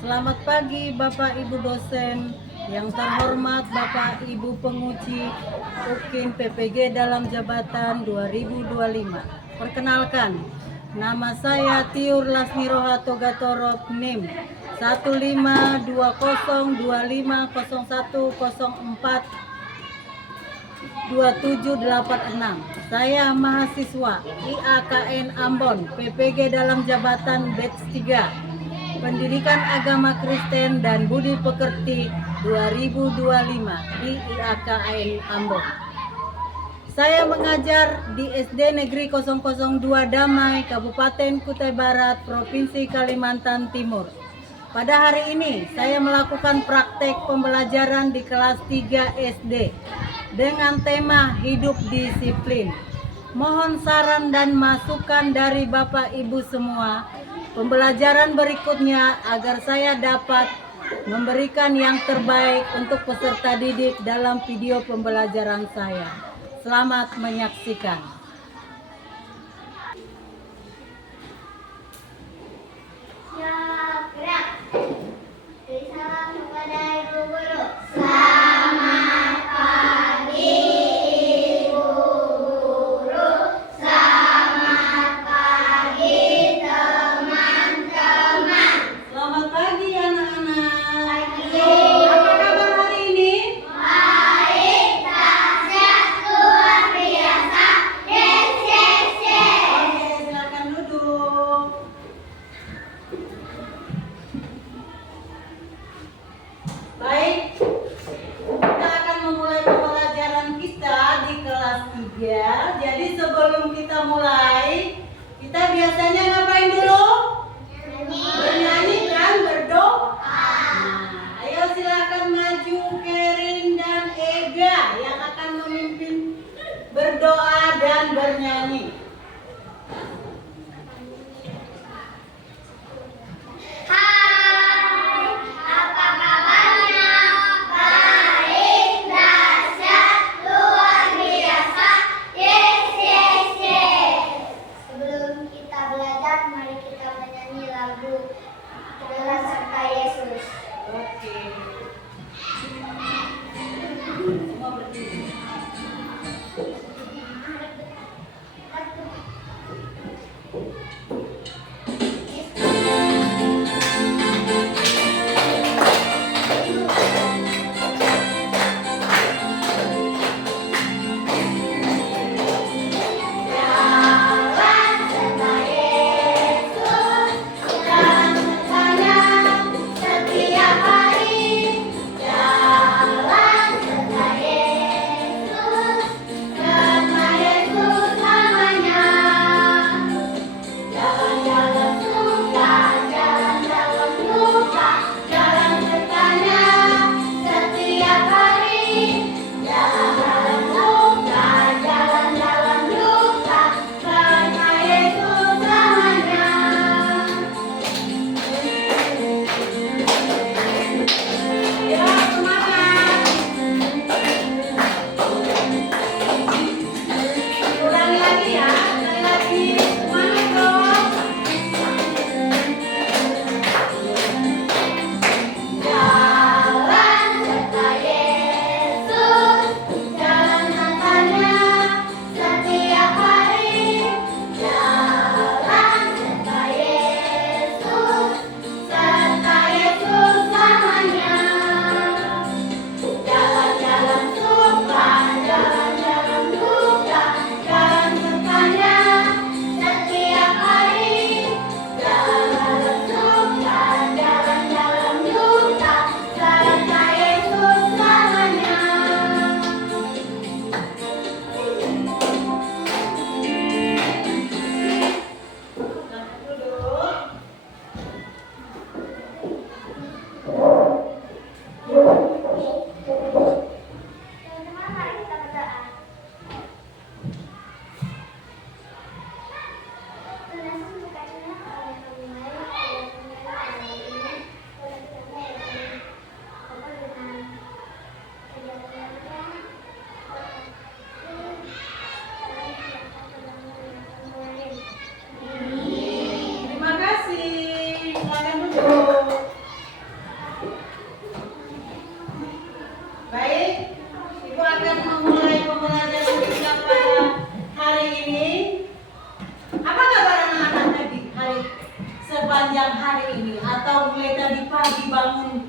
Selamat pagi Bapak Ibu dosen, yang terhormat Bapak Ibu penguji UKIN PPG dalam jabatan 2025. Perkenalkan, nama saya Tiur Lasmi Rohato Gatorop NIM 1525001042786. Saya mahasiswa IAKN Ambon PPG dalam jabatan batch 3 Pendidikan Agama Kristen dan Budi Pekerti 2025 di IAKN Ambon. Saya mengajar di SD Negeri 002 Damai, Kabupaten Kutai Barat, Provinsi Kalimantan Timur. Pada hari ini saya melakukan praktek pembelajaran di kelas 3 SD dengan tema hidup disiplin. Mohon saran dan masukan dari Bapak Ibu semua pembelajaran berikutnya agar saya dapat memberikan yang terbaik untuk peserta didik dalam video pembelajaran saya. Selamat menyaksikan. Siap, gerak. Beri salam kepada Ibu Guru. Selamat pagi anak-anak. Apa kabar hari ini? Baik, dahsyat, luar biasa. Yes, yes, yes. Oke, silakan duduk. Baik, kita akan memulai pembelajaran kita di kelas 3. Jadi sebelum kita mulai, kita biasanya ngapain dulu? Bernyanyi kan, berdoa. Nah, ayo silakan maju Kerin dan Ega yang akan memimpin berdoa dan bernyanyi. Hai, apa kabarnya? Baik, dahsyat, luar biasa. Yes, yes, yes. Sebelum kita belajar, mari kita menyanyi lagu Adalah Serta Yesus. Oke. Semua berdiri. Jalan serta Yesus, jalan bersama setiap hari. sepanjang hari ini atau mulai tadi pagi bangun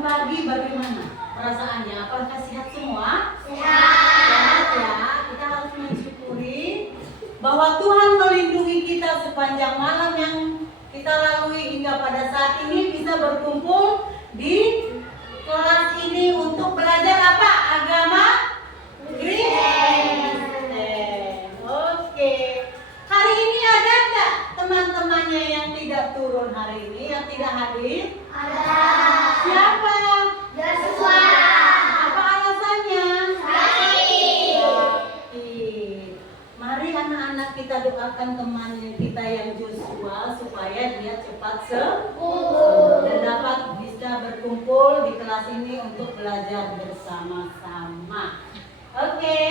pagi bagaimana perasaannya? Apakah sehat semua? Sehat ya. Kita harus mensyukuri bahwa Tuhan melindungi kita sepanjang malam yang kita lalui hingga pada saat ini bisa berkumpul di kelas ini untuk belajar apa? Agama Kristen. Oke. Hari ini ada nggak teman-temannya yang tidak turun hari ini, yang tidak hadir? Ada. Siapa? Joshua. Apa alasannya? Sakit. Mari anak-anak kita doakan temannya kita yang Joshua supaya dia cepat sembuh dan dapat bisa berkumpul di kelas ini untuk belajar bersama-sama. Oke,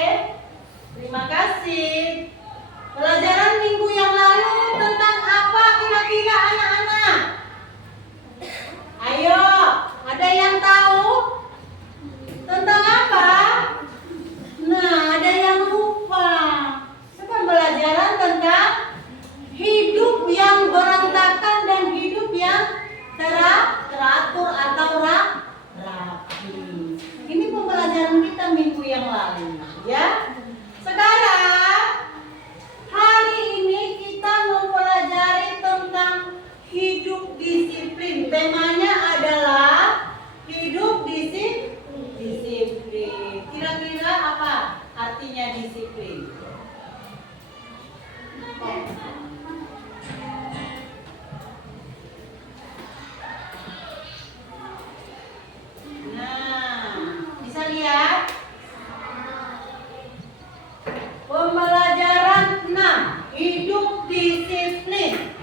terima kasih. Pelajaran minggu yang lalu tentang apa kira-kira anak-anak? Ayo, ada yang tahu? Tentang apa? Nah, ada yang lupa. Pembelajaran tentang hidup yang berantakan dan hidup yang teratur atau rapi. Ini pembelajaran kita minggu yang lalu, ya. Sekarang hari ini kita mempelajari tentang hidup disiplin. Temanya adalah hidup disiplin. Kira-kira apa artinya disiplin? Nah, bisa lihat pembelajaran 6, hidup disiplin.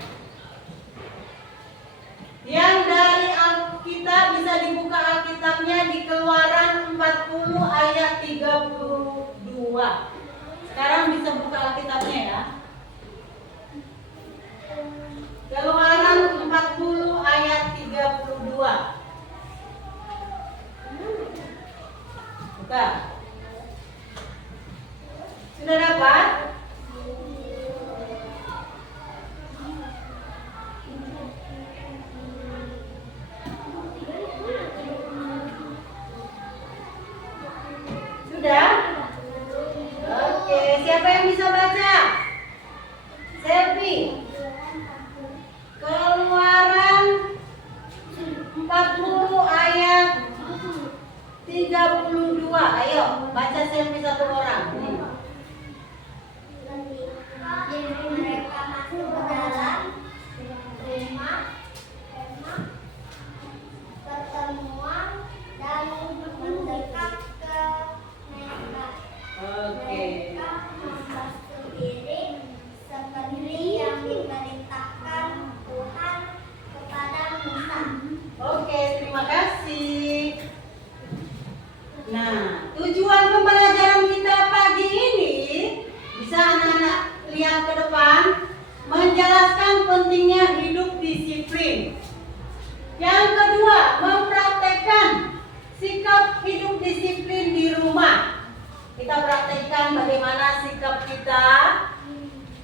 Yang dari Alkitab bisa dibuka Alkitabnya di Keluaran 40 ayat 32. Sekarang bisa buka Alkitabnya ya. Keluaran 40 ayat 32. Buka. Sudah dapat? Sudah? Oke, siapa yang bisa baca? Selvi. Keluaran 40 ayat 32. Ayo, baca Selvi satu orang. Mereka masuk ke dalam rumah pertemuan dan mendekat ke mereka. Oke. Mereka membasuh diri seperti yang diperintahkan Tuhan kepada Musa. Oke, terima kasih. Nah, tujuan pembelajaran kita pagi ini bisa anak-anak lihat ke depan, menjelaskan pentingnya hidup disiplin. Yang kedua, mempraktekkan sikap hidup disiplin di rumah. Kita praktekkan bagaimana sikap kita,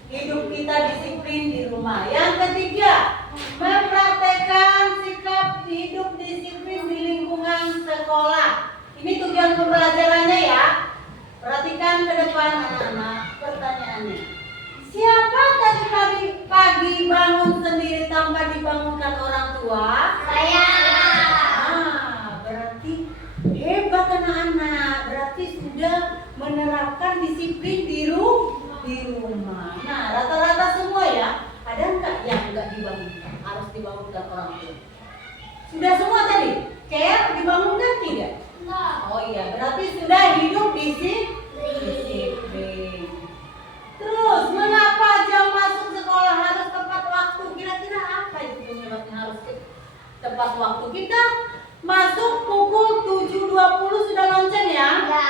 hidup kita disiplin di rumah. Yang ketiga, mempraktekkan sikap hidup disiplin di lingkungan sekolah. Ini tujuan pembelajarannya ya. Perhatikan ke depan anak-anak, pertanyaannya. Siapa tadi pagi bangun sendiri tanpa dibangunkan orang tua? Saya. Berarti hebat anak-anak. Berarti sudah menerapkan disiplin di rumah. Nah, rata-rata semua ya. Ada nggak yang nggak dibangunkan? Harus dibangunkan orang tua. Sudah semua tadi? Care dibangunkan tidak? Oh iya, berarti sudah hidup disiplin. Terus, mengapa jam masuk sekolah harus tepat waktu? Kira-kira apa itu penyebabnya harus tepat waktu? Kita masuk pukul 7.20 sudah lonceng ya? Ya.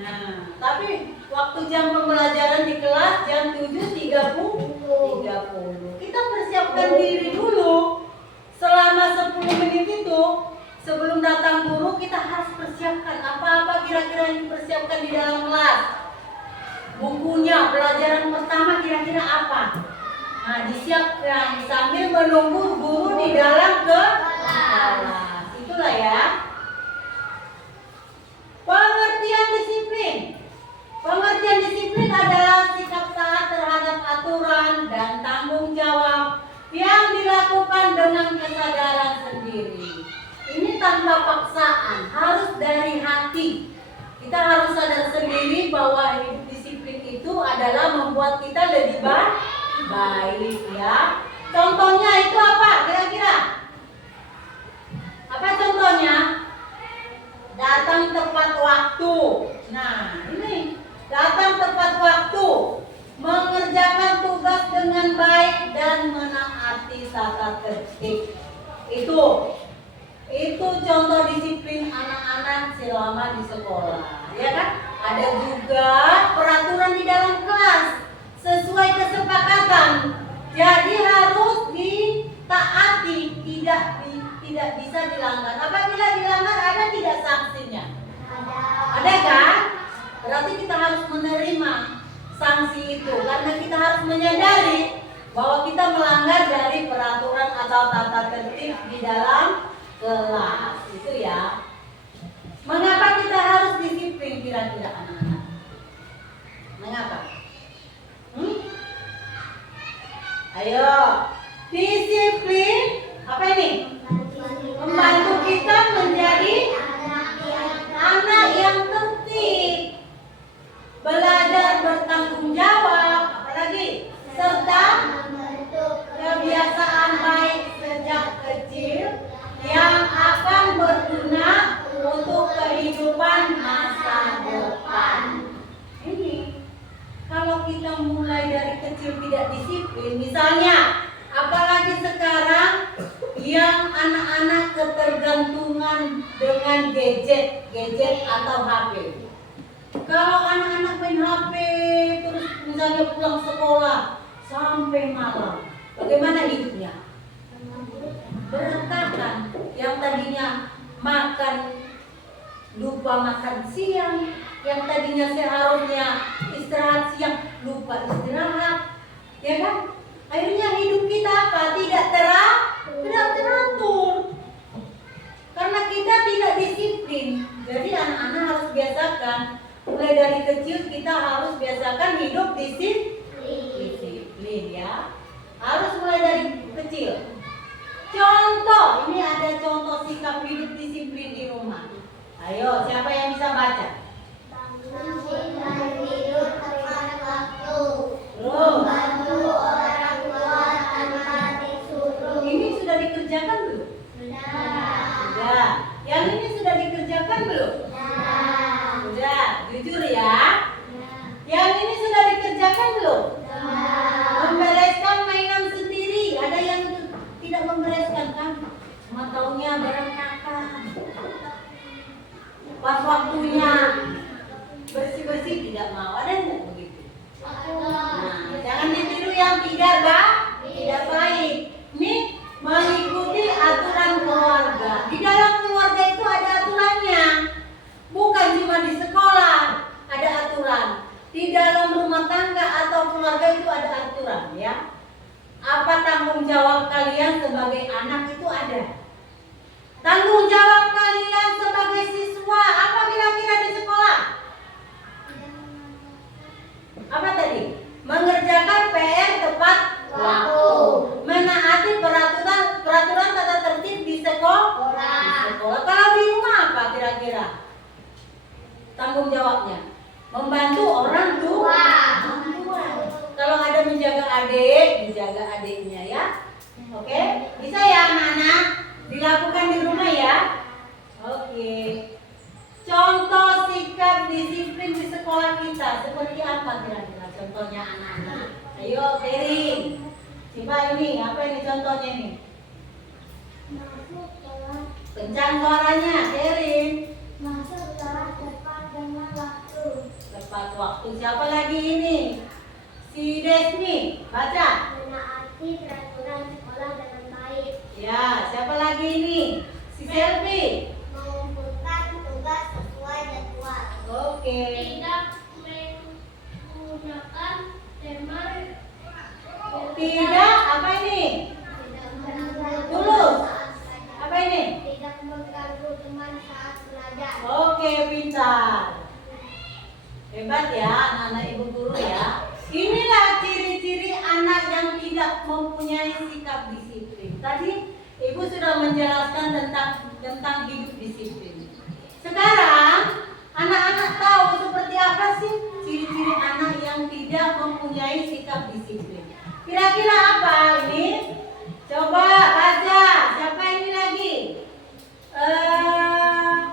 Nah, tapi waktu jam pembelajaran di kelas jam 7.30. Kita persiapkan diri dulu. Selama 10 menit itu sebelum datang guru kita harus persiapkan apa-apa kira-kira yang dipersiapkan di dalam kelas. Bukunya, pelajaran pertama kira-kira apa? Nah, disiapkan sambil menunggu guru di dalam kelas. Itulah ya. Pengertian disiplin. Pengertian disiplin adalah sikap taat terhadap aturan dan tanggung jawab yang dilakukan dengan kesadaran sendiri. Ini tanpa paksaan, harus dari hati. Kita harus sadar sendiri bahwa hidup disiplin itu adalah membuat kita lebih baik ya. Contohnya itu apa kira-kira? Apa contohnya? Datang tepat waktu. Nah, ini datang tepat waktu, mengerjakan tugas dengan baik dan menaati tata tertib. Itu contoh disiplin anak-anak selama di sekolah, ya kan? Ada juga peraturan di dalam kelas sesuai kesepakatan. Jadi harus ditaati, tidak bisa dilanggar. Apabila dilanggar ada tidak sanksinya? Ada kan? Berarti kita harus menerima sanksi itu karena kita harus menyadari bahwa kita melanggar dari peraturan atau tata tertib di dalam kelas. Itu ya. Mengapa kita harus disiplin kira-kira anak-anak? Mengapa? Ayo, disiplin apa ini? Membantu kita menjadi anak yang tertib, belajar bertanggung jawab, apalagi serta kebiasaan baik sejak kecil yang akan berguna untuk kehidupan masa depan. Ini kalau kita mulai dari kecil tidak disiplin, misalnya apalagi sekarang yang anak-anak ketergantungan dengan gadget atau HP. Kalau anak-anak main HP terus misalnya pulang sekolah sampai malam, bagaimana hidupnya? Berantakan. Yang tadinya makan lupa makan siang, yang tadinya seharusnya istirahat siang lupa istirahat, ya kan? Akhirnya hidup kita apa? Tidak teratur. Karena kita tidak disiplin. Jadi anak-anak harus biasakan. Mulai dari kecil kita harus biasakan hidup disiplin ya. Harus mulai dari kecil. Contoh, ini ada contoh sikap hidup disiplin di rumah. Ayo, siapa yang bisa baca? Hidup tepat waktu. Membantu orang tua tanpa disuruh. Ini sudah dikerjakan belum? Sudah. Yang ini sudah dikerjakan belum? Sudah. Jujur ya. Yang ini sudah dikerjakan belum? Membereskan mainan sendiri. Ada yang tidak membereskan kan? Cuma taunya berantakan. Pas waktunya bersih-bersih tidak mau. Ada enggak begitu? Nah, jangan ditiru yang tidak baik. Ini mengikuti aturan keluarga. Di dalam keluarga itu ada aturannya. Bukan cuma di sekolah ada aturan. Di dalam rumah tangga atau keluarga itu ada aturan ya. Apa tanggung jawab kalian sebagai anak itu ada. Tanggung jawab kalian sebagai siswa apa kira-kira di sekolah? Apa tadi? Mengerjakan PR tepat waktu. Menaati peraturan tata tertib di sekolah. Kalau di rumah apa kira-kira? Tanggung jawabnya membantu orang tua. Kalau ada menjaga adik, dijaga adiknya ya. Oke? Bisa ya anak-anak? Dilakukan di rumah ya. Oke. Contoh sikap disiplin di sekolah kita seperti apa kira-kira contohnya anak-anak? Ayo, Terry. Coba ini, apa ini contohnya ini? Kencang suaranya, Terry. Masuk kelas tepat dengan waktu. Tepat waktu. Siapa lagi ini? Si Desmi. Baca. Menaati peraturan sekolah dengan baik. Ya, siapa lagi ini? Si Selvi. Mengumpulkan tugas sesuai jadwal. Oke. Tidak menggunakan tema. Tidak menjelaskan tentang hidup disiplin. Sekarang anak-anak tahu seperti apa sih ciri-ciri anak yang tidak mempunyai sikap disiplin. Kira-kira apa ini? Coba baca. Siapa ini lagi?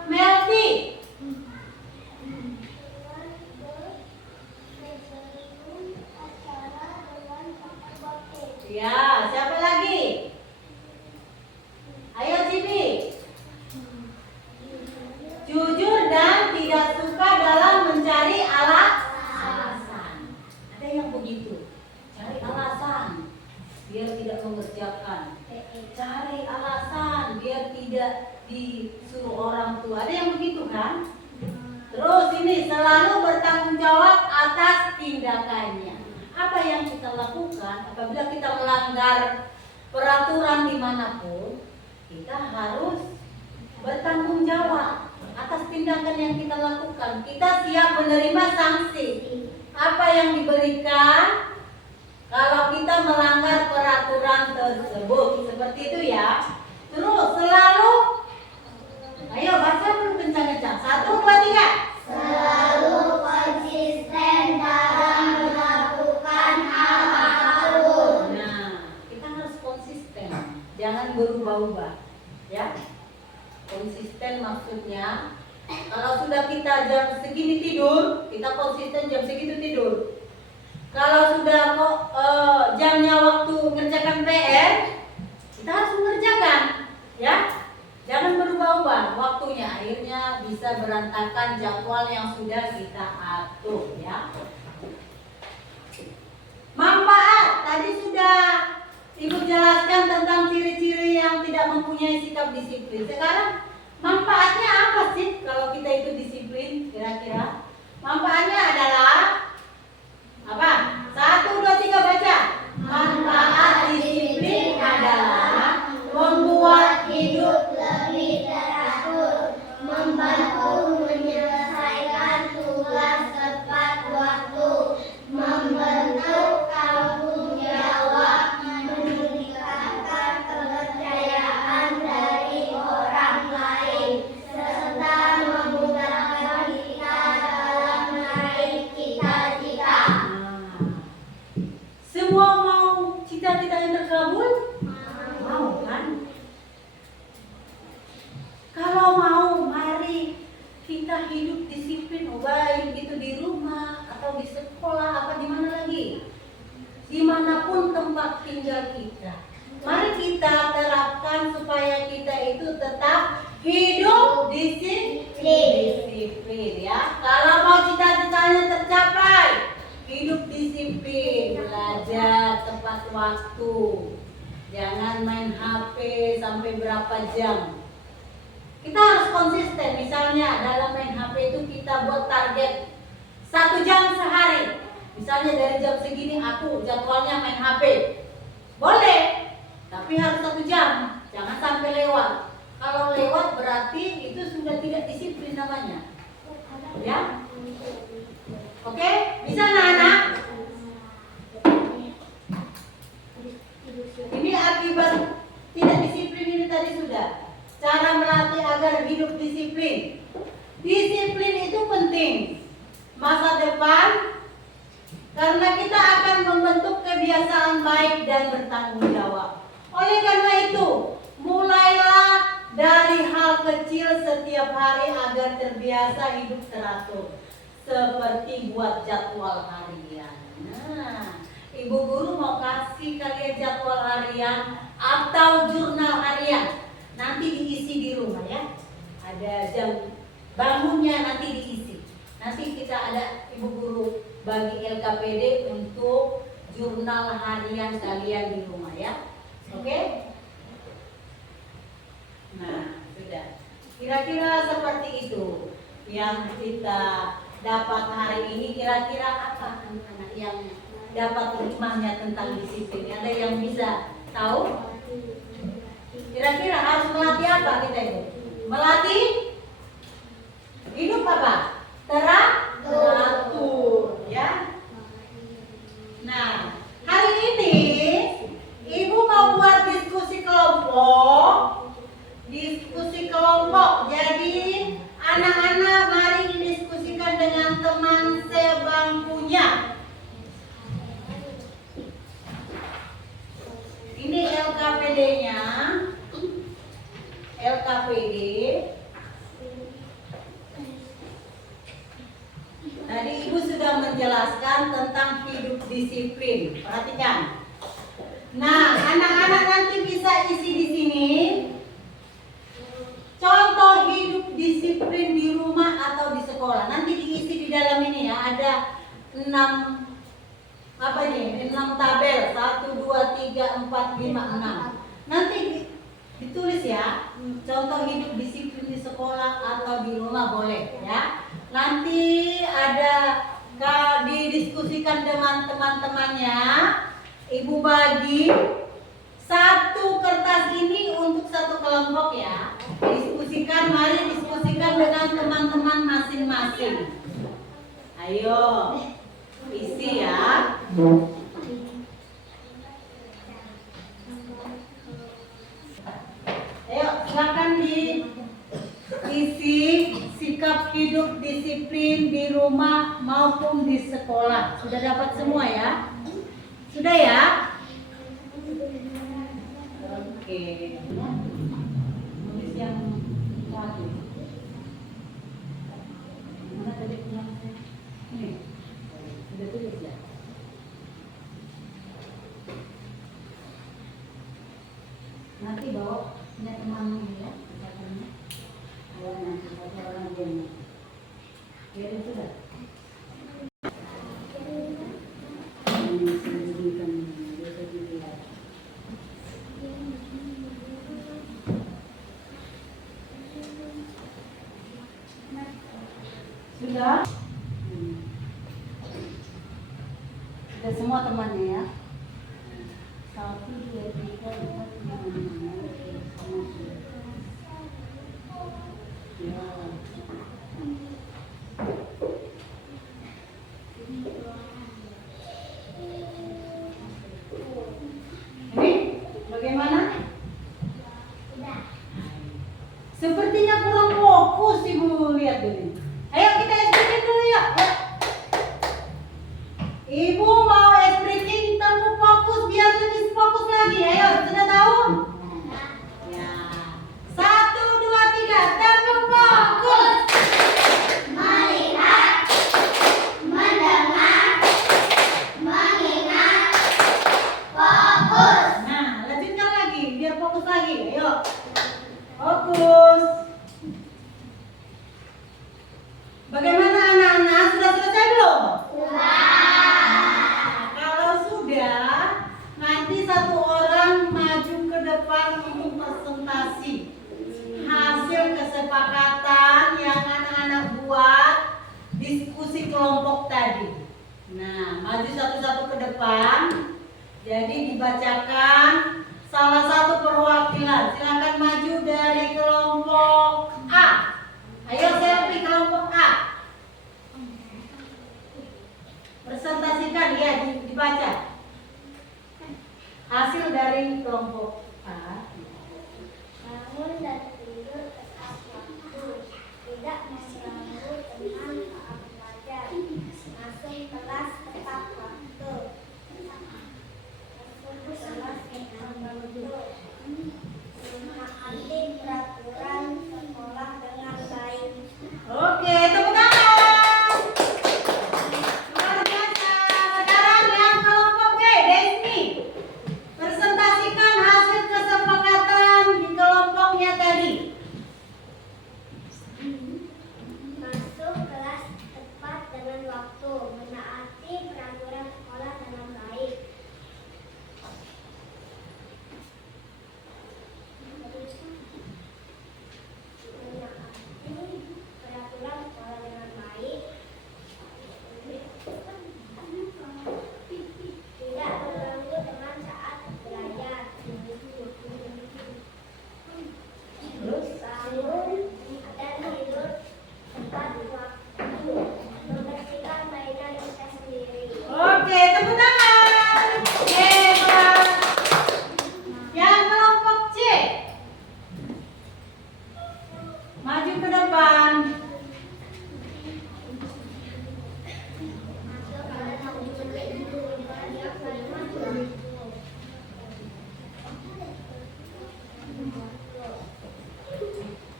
Melty. Ya, siapa lagi? Ayo Cibi. Jujur dan tidak suka dalam mencari alasan. Ada yang begitu. Cari alasan biar tidak mengerjakan. Cari alasan biar tidak disuruh orang tua. Ada yang begitu kan? Terus ini selalu bertanggung jawab atas tindakannya. Apa yang kita lakukan apabila kita melanggar peraturan dimanapun, kita harus bertanggung jawab atas tindakan yang kita lakukan. Kita siap menerima sanksi. Apa yang diberikan kalau kita melanggar peraturan tersebut. Seperti itu ya. Terus selalu, ayo baca dulu kencang-kencang. 1, 2, 3. Selalu konsisten dalam melakukan hal apapun. Nah, kita harus konsisten. Jangan berubah-ubah. Ya. Konsisten maksudnya kalau sudah kita jam segini tidur, kita konsisten jam segitu tidur. Kalau sudah kok jamnya waktu mengerjakan PR, kita harus mengerjakan, ya. Jangan berubah-ubah waktunya, akhirnya bisa berantakan jadwal yang sudah kita atur, ya. Manfaat tadi sudah Ibu jelaskan tentang ciri-ciri yang tidak mempunyai sikap disiplin. Sekarang manfaatnya apa sih kalau kita itu disiplin? Kira-kira manfaatnya adalah apa? 1, 2, 3 baca. Manfaat disiplin adalah membuat hidup lebih teratur, membantu menyelesaikan tugas tepat waktu, membentuk tanggung jawab, meningkatkan kepercayaan dari orang lain, serta memudahkan kita dalam meraih cita-cita. Semua mau cita-cita yang terkabul? Mau kan? Kalau mau, mari kita hidup disiplin, baik itu di rumah atau di sekolah apa di mana lagi, dimanapun tempat tinggal kita. Mari kita terapkan supaya kita itu tetap hidup disiplin, ya. Kalau mau cita-citanya tercapai, hidup disiplin, belajar tepat waktu, jangan main HP sampai berapa jam. Kita harus konsisten, misalnya dalam main HP itu kita buat target 1 jam sehari. Misalnya dari jam segini aku jadwalnya main HP. Boleh, tapi harus 1 jam, jangan sampai lewat. Kalau lewat berarti itu sudah tidak disiplin namanya. Ya? Oke? Bisa anak-anak? Ini akibat tidak disiplin ini tadi sudah. Cara melatih agar hidup disiplin. Disiplin itu penting. Masa depan, karena kita akan membentuk kebiasaan baik dan bertanggung jawab. Oleh karena itu, mulailah dari hal kecil setiap hari agar terbiasa hidup teratur. Seperti buat jadwal harian. Nah, Ibu Guru mau kasih kalian jadwal harian atau jurnal harian. Nanti diisi di rumah ya. Ada jam bangunnya nanti diisi. Nanti kita ada Ibu Guru bagi LKPD untuk jurnal harian kalian di rumah ya. Oke? Nah, sudah. Kira-kira seperti itu yang kita dapat hari ini. Kira-kira apa anak-anak yang dapat hikmahnya tentang disiplin? Ada yang bisa tahu? Kira-kira harus melatih apa kita itu? Melatih hidup apa? Teratur, ya. Nah, hari ini Ibu mau buat diskusi kelompok LKPD-nya, LKPD. Tadi Ibu sudah menjelaskan tentang hidup disiplin. Perhatikan. Nah, anak-anak nanti bisa isi di sini. Contoh hidup disiplin di rumah atau di sekolah. Nanti diisi di dalam ini ya. Ada 6 apa nih? 6 tabel. 1, 2, 3, 4, 5, 6. Nanti ditulis ya. Contoh hidup disiplin di sekolah atau di rumah boleh ya. Nanti ada didiskusikan dengan teman-temannya. Ibu bagi satu kertas ini untuk satu kelompok ya. Mari diskusikan dengan teman-teman masing-masing. Ayo, isi ya. Ayo, silakan diisi sikap hidup disiplin di rumah maupun di sekolah. Sudah dapat semua ya? Sudah ya? Oke. Nulis yang satu. Mana tadi punya saya? Ini. Sudah tulis ya? Nanti bawa punya temanmu ya, misalnya. Bawa nanti satu orang dia. Kirim sudah. Sudah? Sudah semua temannya ya? 1, 2, 3, 4, 5, 6, 7. Ya. Ini bagaimana? Sepertinya kurang fokus Ibu lihat dulu. Ayo kita explain dulu ya. Ibu mau explain, kamu fokus biar lebih fokus lagi. Ayo, sudah tahu? Ya. 1, 2, 3, tepuk fokus. Melihat, mendengar, mengingat, fokus. Nah, lanjutkan lagi biar fokus lagi. Ayo. Fokus. Bagaimana anak-anak? Sudah selesai belum? Kalau sudah, nanti satu orang maju ke depan untuk presentasi hasil kesepakatan yang anak-anak buat diskusi kelompok tadi. Nah, maju satu-satu ke depan. Jadi dibacakan salah satu perwakilan. Silakan maju dari kelompok A. Ayo selfie kelompok A. Presentasikan ya, dibaca hasil dari kelompok A. Bangun dan tidur tepat waktu, tidak mengganggu teman saat belajar, masuk kelas tepat waktu, masuk kelas tepat waktu, menaati peraturan sekolah dengan baik. Oke, tepuk tangan. Luar biasa. Sekarang yang kelompok B, Desmi. Presentasikan hasil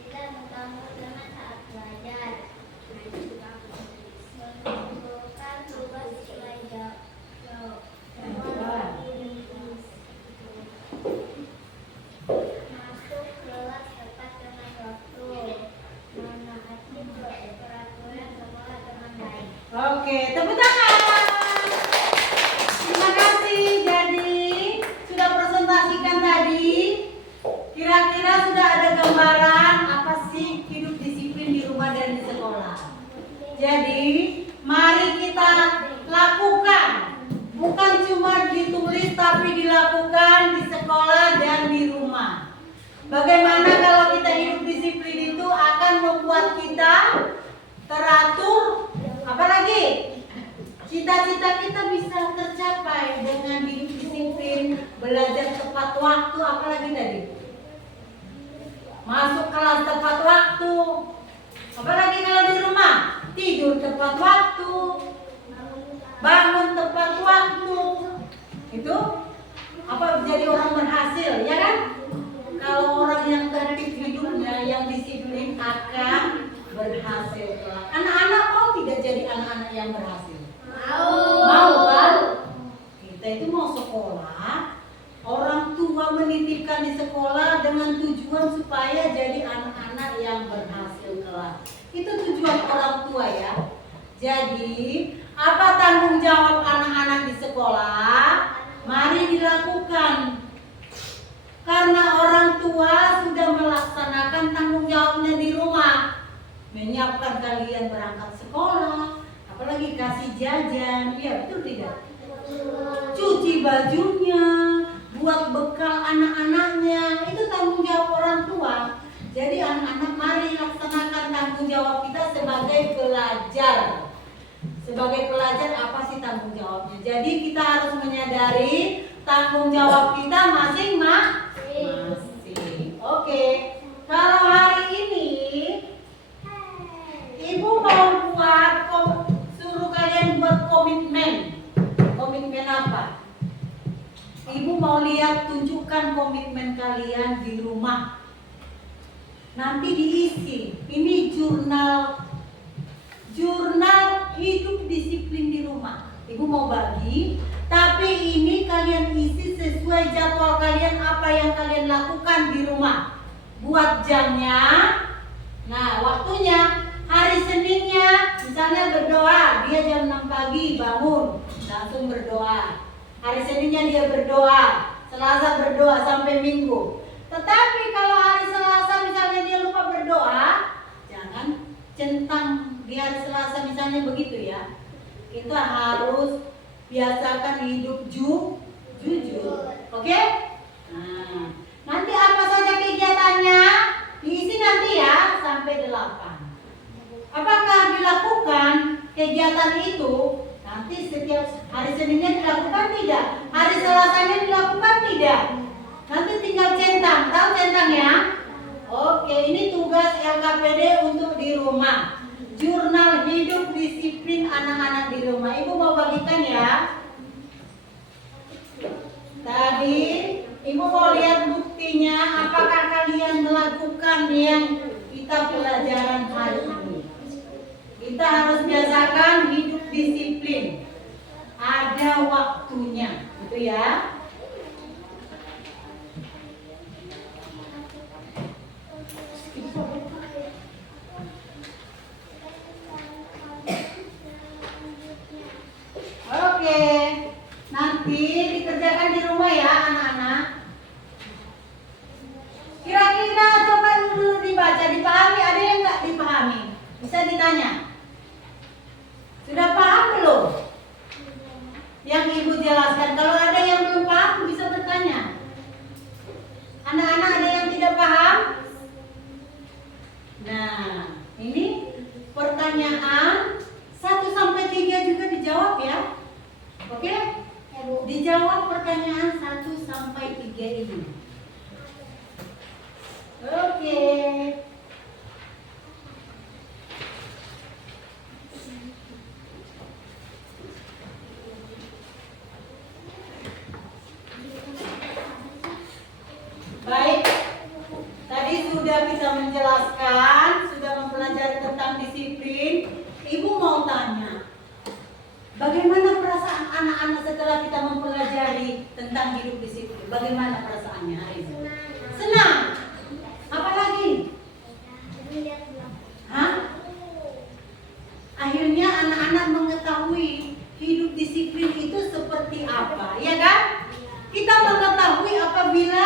Tidak mengganggu teman saat belajar. Mengumpulkan tugas belajar. Masuk kelas tepat dengan waktu. Menaati peraturan sekolah dengan baik. Oke, tepuk tangan. Terima kasih. Jadi sudah presentasikan tadi. Kira-kira sudah ada gambaran apa sih hidup disiplin di rumah dan di sekolah. Jadi mari kita lakukan. Bukan cuma ditulis tapi dilakukan di sekolah dan di rumah. Bagaimana kalau kita hidup disiplin itu akan membuat kita teratur, apalagi cita-cita kita bisa tercapai dengan hidup disiplin, belajar tepat waktu, apalagi tadi masuk kelas tepat waktu, apalagi kalau di rumah tidur tepat waktu, bangun tepat waktu, itu apa jadi orang berhasil, ya kan? Kalau orang yang tertib hidupnya, yang disiplin akan berhasil. Anak-anak mau tidak jadi anak-anak yang berhasil? Mau kan? Kita itu mau sekolah, orang tua menitipkan di sekolah dengan tujuan supaya jadi anak-anak yang berhasil kelak. Itu tujuan orang tua ya. Jadi apa tanggung jawab anak-anak di sekolah? Mari dilakukan. Karena orang tua sudah melaksanakan tanggung jawabnya di rumah, menyiapkan kalian berangkat sekolah, apalagi kasih jajan, ya betul tidak? Cuci bajunya, buat bekal anak-anaknya, itu tanggung jawab orang tua. Jadi anak-anak mari laksanakan tanggung jawab kita sebagai pelajar. Sebagai pelajar apa sih tanggung jawabnya? Jadi kita harus menyadari tanggung jawab kita masing-masing. Oke, kalau hari ini Ibu mau suruh kalian buat komitmen. Komitmen apa? Ibu mau lihat tunjukkan komitmen kalian di rumah. Nanti diisi. Ini jurnal hidup disiplin di rumah. Ibu mau bagi, tapi ini kalian isi sesuai jadwal kalian, apa yang kalian lakukan di rumah. Buat jamnya, nah waktunya, hari Seninnya misalnya berdoa, dia jam 6 pagi bangun, langsung berdoa. Hari Seninnya dia berdoa, Selasa berdoa sampai Minggu. Tetapi kalau hari Selasa misalnya dia lupa berdoa, jangan centang di hari Selasa misalnya begitu ya. Kita harus biasakan hidup jujur. Oke? Nah, nanti apa saja kegiatannya diisi nanti ya sampai 8. Apakah dilakukan kegiatan itu nanti setiap hari Seninnya dilakukan tidak? Hari Selasanya dilakukan tidak? Nanti tinggal centang. Tahu centang ya? Oke, ini tugas LKPD untuk di rumah. Jurnal hidup disiplin anak-anak di rumah. Ibu mau bagikan ya. Tadi Ibu mau lihat buktinya. Apakah kalian melakukan yang kita pelajaran hari ini? Kita harus biasakan hidup disiplin. Ada waktunya, gitu ya. Oke, nanti dikerjakan di rumah ya anak-anak. Kira-kira coba dulu dibaca, dipahami, ada yang nggak dipahami? Bisa ditanya. Sudah paham belum? Yang Ibu jelaskan. Kalau ada yang belum paham bisa bertanya. Anak-anak ada yang tidak paham? Nah, ini pertanyaan 1 sampai 3 juga dijawab ya. Oke? Dijawab pertanyaan 1 sampai 3 ini. Oke. sudah kita menjelaskan, sudah mempelajari tentang disiplin, Ibu mau tanya, bagaimana perasaan anak-anak setelah kita mempelajari tentang hidup disiplin? Bagaimana perasaannya hari ini? Senang. Apa lagi? Hah? Akhirnya anak-anak mengetahui hidup disiplin itu seperti apa, ya kan? Kita mengetahui apabila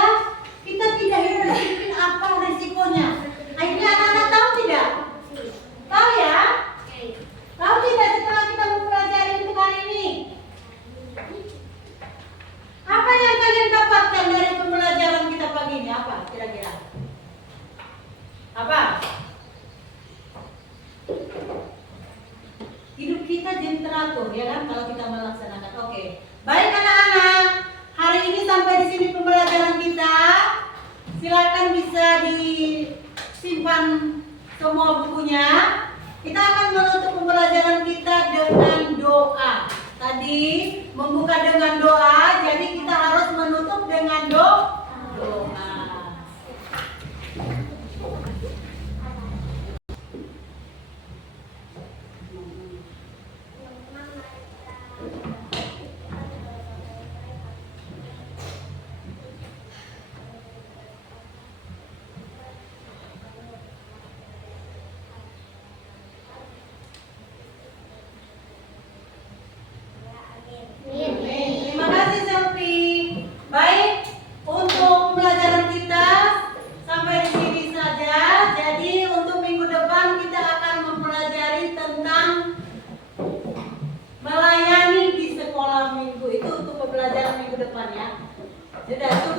kita tidak hidup disiplin apa risikonya. Akhirnya anak-anak tahu tidak? Tahu ya? Tahu tidak setelah kita mempelajari untuk hari ini? Apa yang kalian dapatkan dari pembelajaran kita pagi ini? Apa kira-kira? Apa? Hidup kita jadi teratur, ya kan? Kalau kita melaksanakan. Oke. Baik anak-anak, hari ini sampai di sini pembelajaran kita. Silakan bisa disimpan semua bukunya. Kita akan menutup pembelajaran kita dengan doa. Tadi membuka dengan doa, jadi kita harus menutup dengan doa. Terima kasih Selfie. Baik, untuk pembelajaran kita sampai di sini saja. Jadi untuk minggu depan kita akan mempelajari tentang melayani di sekolah minggu. Itu untuk pembelajaran minggu depan ya. Sudah.